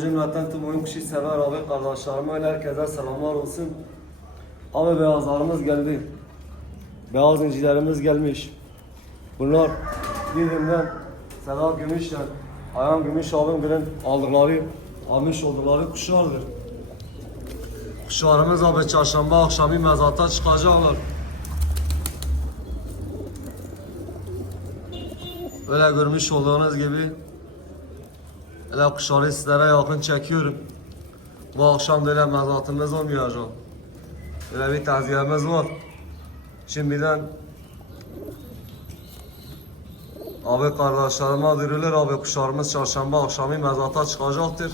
Cümleten tüm oyun kuşu sever abi kardeşlerime öyle herkese selamlar olsun. Abi beyazlarımız geldi. Beyaz incilerimiz gelmiş. Bunlar birbirinden Sedat Gümüş'le Ayhan Gümüş abimgilin aldıkları, almış oldukları kuşlardır. Kuşlarımız abi çarşamba akşamı mezata çıkacaklar. Böyle görmüş olduğunuz gibi Hele kuşları sizlere yakın çekiyorum. Bu akşam da öyle mezatımız olmayacak. Öyle bir taziyemiz var. Şimdiden Abi kardeşlerime dirilir abi kuşlarımız çarşamba akşamı mezata çıkacaktır.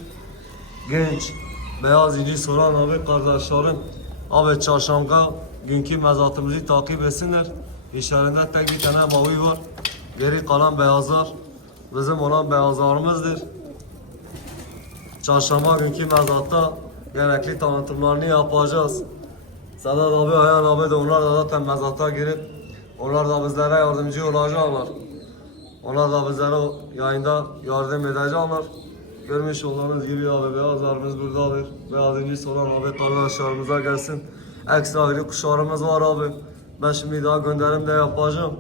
Genç, beyaz inci soran abi kardeşlerim abi çarşamba günkü mezatımızı takip etsinler. İşlerinde tek bir tane mavi var. Geri kalan beyazlar bizim olan beyazlarımızdır. Çarşamba günkü mezatta gerekli tanıtımlarını yapacağız. Sedat abi, Ayhan abi de onlar da zaten mezata girip onlar da bizlere yardımcı olacaklar. Onlar da bizlere yayında yardım edecekler. Görmüş olduğunuz gibi abi beyazlarımız buradadır. Beyazıncı olan abi kardeşlerimize gelsin. Ekstra ayrı kuşlarımız var abi. Ben şimdi daha gönderim de yapacağım.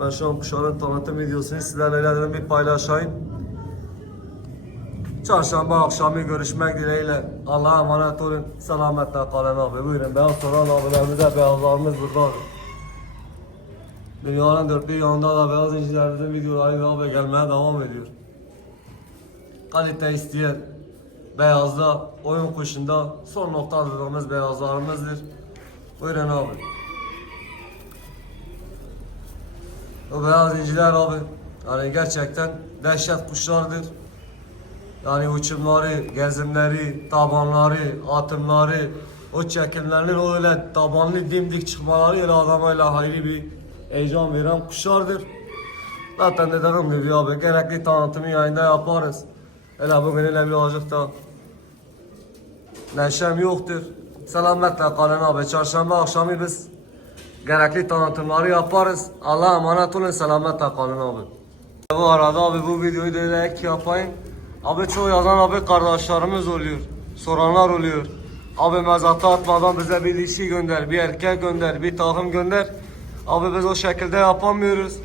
Ben şu an kuşların tanıtım videosunu sizlerle bir paylaşayım. Çarşamba akşamı görüşmek dileğiyle. Allah'a emanet olun. Selametle kalın abi. Buyurun beyaz soran abilerimize beyazlarımız buradadır. Dünyanın dört bir yanında da beyaz incilerimizin videoları abi gelmeye devam ediyor. Kalite isteyen beyazda, oyun kuşunda son nokta aradığımız beyazlarımızdır. Buyurun abi. O beyaz inciler abi yani gerçekten dehşet kuşlardır. Yani uçumları, gezimleri, tabanları, atımları, o çekimlerinin o öyle tabanlı dimdik çıkmaları öyle adama hayri bir heyecan veren kuşlardır. Zaten de dediğim gibi abi gerekli tanıtımı yayında yaparız. Hele bugün öyle birazcık da neşem yoktur. Selametle kalın abi. Çarşamba akşamı biz gerekli tanıtımları yaparız. Allah'a emanet olun. Selametle kalın abi. Bu arada abi bu videoyu da yapayım. Abi çoğu yazan abi kardeşlerimiz oluyor. Soranlar oluyor. Abi mezata atmadan bize bir dişi gönder, bir erkek gönder, bir takım gönder. Abi biz o şekilde yapamıyoruz.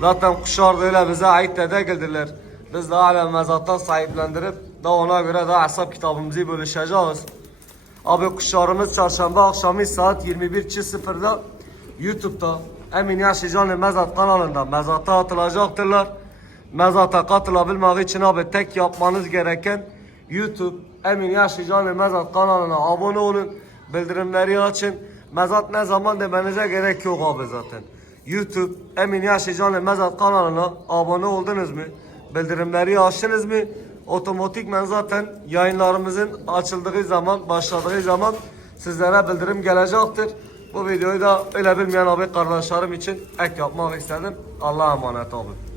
Zaten kuşlar da öyle bize ait de değildirler. Biz de hala mezata sahiplendirip da ona göre de hesap kitabımızı bölüşeceğiz. Abi kuşlarımız çarşamba akşamı saat 21.00'da YouTube'da Emin Yaşıcanlı Mezat kanalında mezata atılacaktırlar. Mezata katılabilmek için abi tek yapmanız gereken YouTube Emin Yaşıcanlı Mezat kanalına abone olun. Bildirimleri açın. Mezat ne zaman demenize gerek yok abi zaten. YouTube Emin Yaşıcanlı Mezat kanalına abone oldunuz mu? Bildirimleri açtınız mı? Otomatikmen zaten yayınlarımızın açıldığı zaman, başladığı zaman sizlere bildirim gelecektir. Bu videoyu da öyle bilmeyen abi kardeşlerim için ek yapmak istedim. Allah'a emanet abi.